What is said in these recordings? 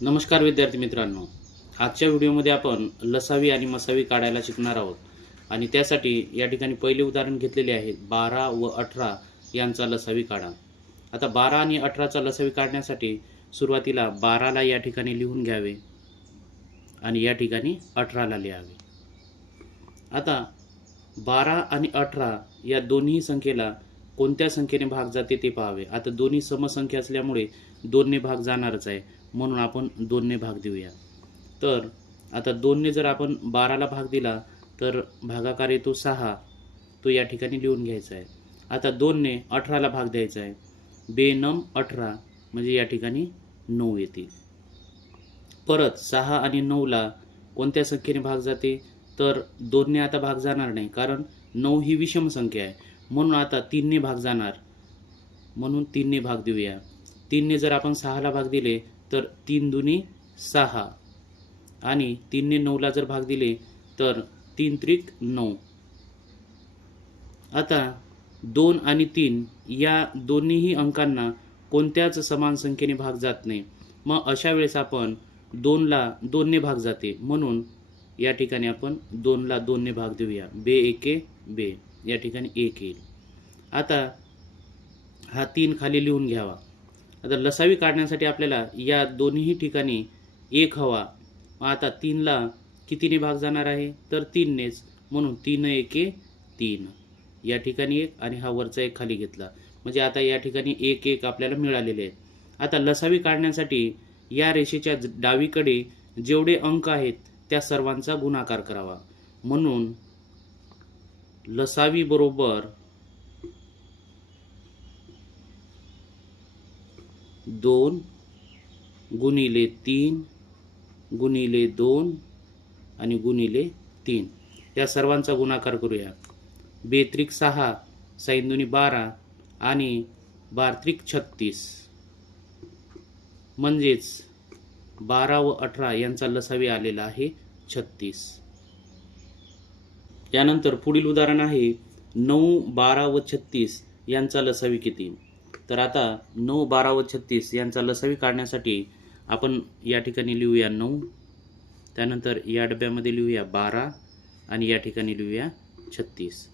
नमस्कार विद्यार्थी मित्रांनो, आजच्या व्हिडिओमध्ये आपण लसावी आणि मसावी काढायला शिकणार आहोत. आणि त्यासाठी या ठिकाणी पहिले उदाहरण घेतलेले आहे 12 व 18 यांचा लसावी काढा. आता 12 आणि 18चा लसावी काढण्यासाठी सुरुवातीला 12ला या ठिकाणी लिहून घ्यावे आणि या ठिकाणी 18ला लिहावे. आता 12 आणि 18 या दोन्ही संख्येला कोणत्या संख्येने भाग जाते ते पाहावे. आता दोन्ही समसंख्या असल्यामुळे 2ने भाग जाणारच आहे, म्हणून आपण 2ने भाग देऊया. तर आता 2ने जर आपण 12ला भाग दिला तर भागाकार येतो 6, तो या ठिकाणी लिहून घ्यायचा आहे. आता 2ने 18ला भाग द्यायचा आहे, 2 18 म्हणजे या ठिकाणी 9 येतील. परत 6 आणि 9ला कोणत्या संख्येने भाग जाते, तर 2ने आता भाग जाणार नाही, कारण 9 ही विषम संख्या आहे, म्हणून आता 3ने भाग जाणार, म्हणून 3ने भाग देऊया. 3ने जर आपण 6ला भाग दिले तर 3 दुनी 6 आणि 3ने 9ला जर भाग दिले तर 3 त्रिक 9. आता 2 आणि 3 या दोन्हीही अंकांना कोणत्याच समान संख्येने भाग जात नाही. मग अशा वेळेस आपण 2ला 2ने भाग जाते, म्हणून या ठिकाणी आपण 2ला 2ने भाग देऊया. बे एके बे, या ठिकाणी 1 येईल. आता हा 3 खाली लिहून घ्यावा. आता लसावी काढण्यासाठी आपल्याला या दोन्ही ठिकाणी 1 हवा. आता 3ला कितीने भाग जाणार आहे, तर 3नेच, म्हणून 3 एके 3, या ठिकाणी 1 आणि हा वरचा 1 खाली घेतला, म्हणजे आता या ठिकाणी 1 1 आपल्याला मिळालेले आहेत. आता लसावी काढण्यासाठी या रेषेच्या डावीकडे जेवढे अंक आहेत त्या सर्वांचा गुणाकार करावा. म्हणून लसावी बरोबर 2 गुणिले 3 गुणिले 2 आणि गुणिले 3 या सर्वांचा गुणाकार करूया. 2 त्रिक 6, 6 दुनी 12 आणि 12 त्रिक 36, म्हणजेच 12 व 18 यांचा लसावी आलेला आहे 36. यानंतर पुढील उदाहरण आहे 9, 12 व 36 यांचा लसावी किती. तर आता 9, 12 व 36 यांचा लसावी काढण्यासाठी आपण या ठिकाणी लिहूया 9, त्यानंतर या डब्यामध्ये लिहूया 12 आणि या ठिकाणी लिहूया 36.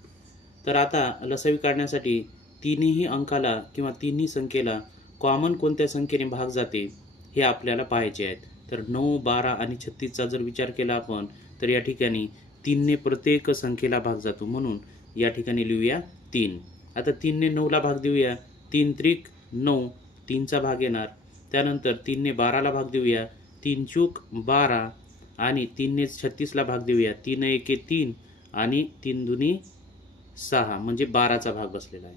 तर आता लसावी काढण्यासाठी तिन्ही अंकाला किंवा तिन्ही संख्येला कॉमन कोणत्या संख्येने भाग जाते हे आपल्याला पाहायचे आहेत. तर 9, 12 आणि 36चा जर विचार केला आपण तर या ठिकाणी 3ने प्रत्येक संख्येला भाग जातो, म्हणून या ठिकाणी लिहूया 3. आता 3ने 9ला भाग देऊया, 3 त्रिक 9, 3चा भाग येणार. त्यानंतर 3ने 12ला भाग देऊया, 3 चूक 12 आणि 3ने 36ला भाग देऊया, 3 एके 3 आणि 3 दुनी 6 म्हणजे 12चा भाग बसलेला आहे.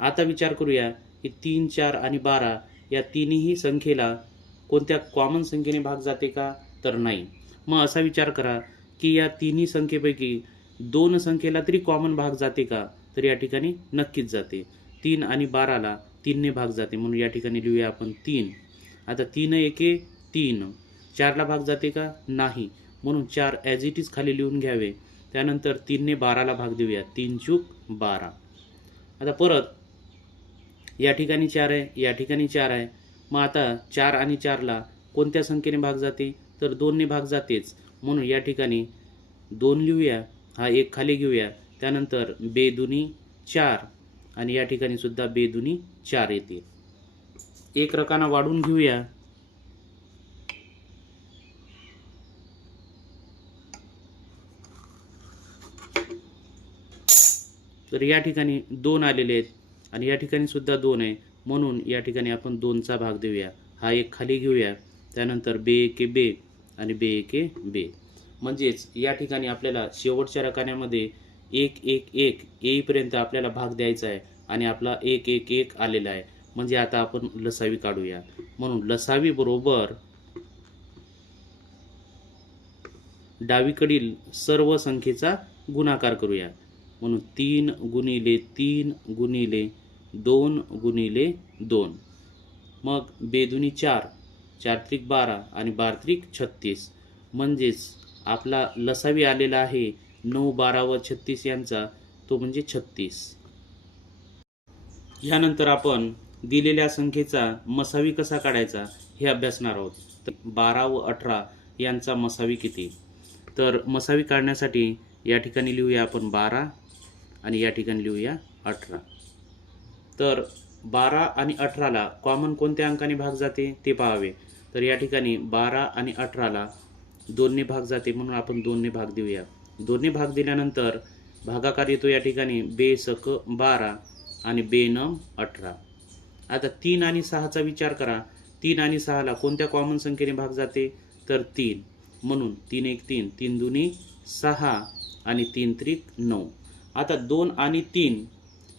आता विचार करूया की 3, 4 आणि 12 या तिन्ही संख्येला कोणत्या कॉमन संख्येने भाग जाते का, तर नाही. मग असा विचार करा की या तिन्ही संख्येपैकी 2 संख्येला तरी कॉमन भाग जाते का, तर या ठिकाणी नक्कीच जाते. 3 आणि 12ला 3ने भाग जाते, म्हणून या ठिकाणी लिहूया आपण 3. आता 3 एके 3, 4ला भाग जाते का, नाही, म्हणून 4 ॲज इट इज खाली लिहून घ्यावे. त्यानंतर 3ने 12ला भाग देऊया, 3 चूक 12. आता परत या ठिकाणी 4 आहे, या ठिकाणी 4 आहे. मग आता 4 आणि 4ला कोणत्या संख्येने भाग जाते, तर 2ने भाग जातेच, म्हणून या ठिकाणी 2 लिहूया, हा 1 खाली घेऊया. त्यानंतर 2 दुनी 4 आणि या ठिकाणी सुद्धा 2 दुनी 4 येते. एक रकाना वाढून घेऊया. तर या ठिकाणी 2 आलेले आहेत आणि या ठिकाणी सुद्धा 2 आहे, म्हणून या ठिकाणी आपण 2चा भाग देऊया, हा 1 खाली घेऊया. त्यानंतर 2 एके 2 आणि 2 एके 2, म्हणजेच या ठिकाणी आपल्याला शेवटच्या रकान्यामध्ये 1 1 1 येईपर्यंत आपल्याला भाग द्यायचा आहे आणि आपला 1 1 1 आलेला आहे. म्हणजे आता आपण लसावी काढूया. म्हणून लसावी बरोबर डावीकडील सर्व संख्येचा गुणाकार करूया. म्हणून 3 गुणिले 3 गुणिले 2 गुणिले 2, मग 2 दुनी 4, 4 त्रिक 12 आणि 12 त्रिक 36, म्हणजेच आपला लसावी आलेला आहे 9, 12 व 36 यांचा, तो म्हणजे 36. यानंतर आपण दिलेल्या संख्येचा मसावी कसा काढायचा हे अभ्यासणार आहोत. तर 12 व 18 यांचा मसावी किती? तर मसावी काढण्यासाठी या ठिकाणी लिहूया आपण 12 आणि या ठिकाणी लिहूया 18. तर 12 आणि 18ला कॉमन कोणत्या अंकाने भाग जाते ते पाहावे. तर या ठिकाणी 12 आणि 18ला 2ने भाग जाते, म्हणून आपण 2ने भाग देऊया. 2ने भाग दिल्यानंतर भागाकार येतो या ठिकाणी बेसक 12 आणि बेनम 18. आता 3 आणि 6चा विचार करा. 3 आणि 6ला कोणत्या कॉमन संख्येने भाग जाते? तर 3, म्हणून 3 1 3, 3 दुनी 6 आणि 3 त्रिक 9. आता 2 आणि 3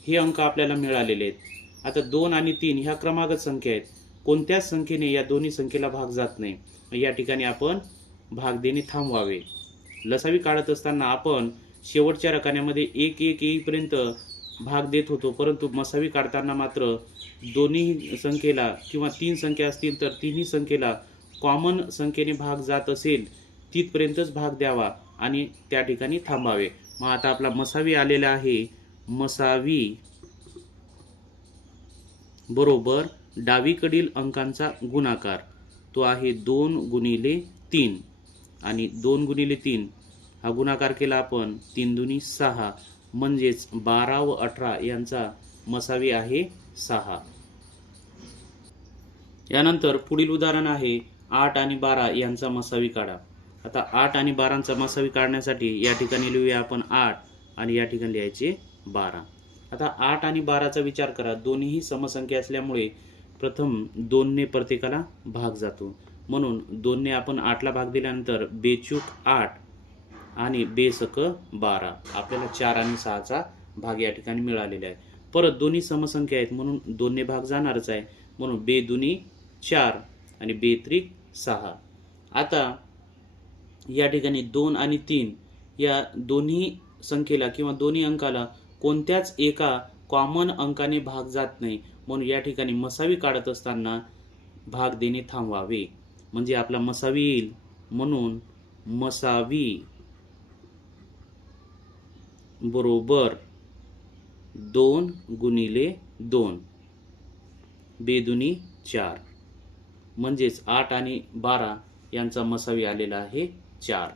हे अंक आपल्याला मिळालेले आहेत. आता 2 आणि 3 ह्या क्रमागत संख्या आहेत. कोणत्याच संख्येने या दोन्ही संख्येला भाग जात नाही. या ठिकाणी आपण भाग देणे थांबवावे. लसावी काढत असताना आपण शेवटच्या रकान्यामध्ये 1 1 येईपर्यंत भाग देत होतो, परंतु मसावी काढताना मात्र दोन्ही संख्येला किंवा 3 संख्या असतील तर तिन्ही संख्येला कॉमन संख्येने भाग जात असेल तिथपर्यंतच भाग द्यावा आणि त्या ठिकाणी थांबावे. मग आता आपला मसावी आलेला आहे. मसावी बरोबर डावीकडील अंकांचा गुणाकार, तो आहे 2 गुणिले 3 आणि 2 गुणिले 3 हा गुणाकार केला आपण 3 दुनी 6, म्हणजेच 12 व 18 यांचा मसावी आहे 6. यानंतर पुढील उदाहरण आहे 8 आणि 12 यांचा मसावी काढा. आता 8 आणि 12चा मसावी काढण्यासाठी या ठिकाणी लिहूया आपण 8 आणि या ठिकाणी लिहायचे 12. आता 8 आणि 12चा विचार करा. दोन्हीही समसंख्या असल्यामुळे प्रथम 2ने प्रत्येकाला भाग जातो, म्हणून 2ने आपण 8ला भाग दिल्यानंतर बेचूक 8 आणि बेसक 12. आपल्याला 4 आणि 6चा भाग या ठिकाणी मिळालेला आहे. परत दोन्ही समसंख्या आहेत म्हणून 2ने भाग जाणारच आहे, म्हणून बे दुनी 4 आणि बे त्रिक 6. आता या ठिकाणी 2 आणि 3 या दोन्ही संख्येला किंवा दोन्ही अंकाला कोणत्याच एका कॉमन अंकाने भाग जात नाही, म्हणून या ठिकाणी मसावी काढत असताना भाग देणे थांबवावे. म्हणजे आपला मसावी येईल, म्हणून मसावी बरोबर 2 गुणिले 2 बेदुनी 4, म्हणजेच 8 आणि 12 यांचा मसावी आलेला आहे 4.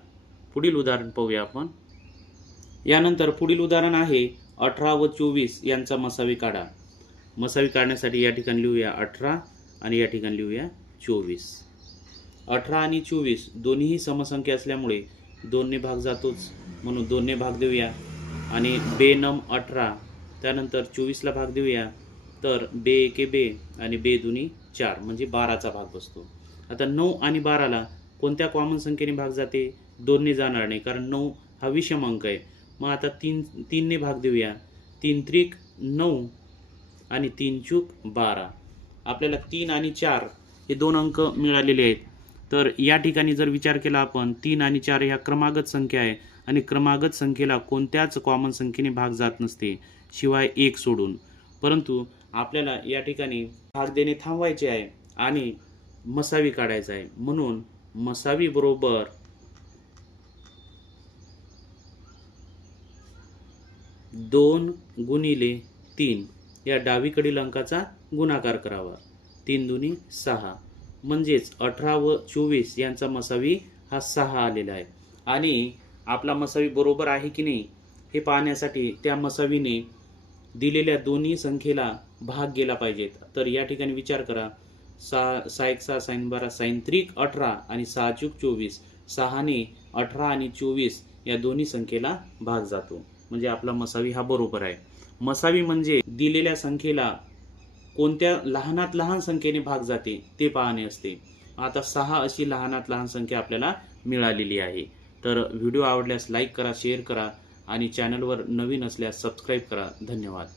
पुढील उदाहरण पाहूया आपण. यानंतर पुढील उदाहरण आहे 18 व 24 यांचा मसावी काढा. मसावी काढण्यासाठी या ठिकाणी लिहूया 18 आणि या ठिकाणी लिहूया 24. 18 आणि 24 दोन्हीही समसंख्या असल्यामुळे 2ने भाग जातोच, म्हणून 2ने भाग देऊया आणि बेनम 18. त्यानंतर 24ला भाग देऊया, तर बे एके बे आणि बे दुनी 4, म्हणजे 12चा भाग बसतो. आता 9 आणि 12ला कोणत्या कॉमन संख्येने भाग जाते? 2ने जाणार नाही, कारण 9 हा विषम अंक आहे. मग आता 3ने भाग देऊया. 3 त्रिक 9 आणि 3 चूक 12. आपल्याला 3 आणि 4 हे 2 अंक मिळालेले आहेत. तर या ठिकाणी जर विचार केला आपण, 3 आणि 4 ह्या क्रमागत संख्या आहे आणि क्रमागत संख्येला कोणत्याच कॉमन संख्येने भाग जात नसते, शिवाय 1 सोडून. परंतु आपल्याला या ठिकाणी भाग देणे थांबवायचे आहे आणि मसावी काढायचा आहे, म्हणून मसावी बरोबर 2 गुणिले 3 या डावीकडील अंकाचा गुणाकार करावा. 3 दुनी 6, म्हणजेच 18 व 24 यांचा मसावी हा 6 आलेला आहे. आणि आपला मसावी बरोबर आहे की नाही हे पाहण्यासाठी त्या मसावीने दिलेल्या दोन्ही संख्येला भाग गेला पाहिजेत. तर या ठिकाणी विचार करा. 6 1 6 साइन 12 साइन त्रिक 18 आणि 6 चूक 24. 6ने 18 आणि 24 या दोन्ही संख्येला भाग जातो, म्हणजे आपला मसावी हा बरोबर आहे. मसावी म्हणजे दिलेल्या संख्येला कोणत्या लहानात लहान संख्येने भाग जाते ते पाहणे असते. आता 6 अशी लहानात लहान संख्या आपल्याला मिळालेली आहे. तर व्हिडिओ आवडल्यास लाईक करा, शेअर करा आणि चॅनलवर नवीन असल्यास सबस्क्राईब करा. धन्यवाद.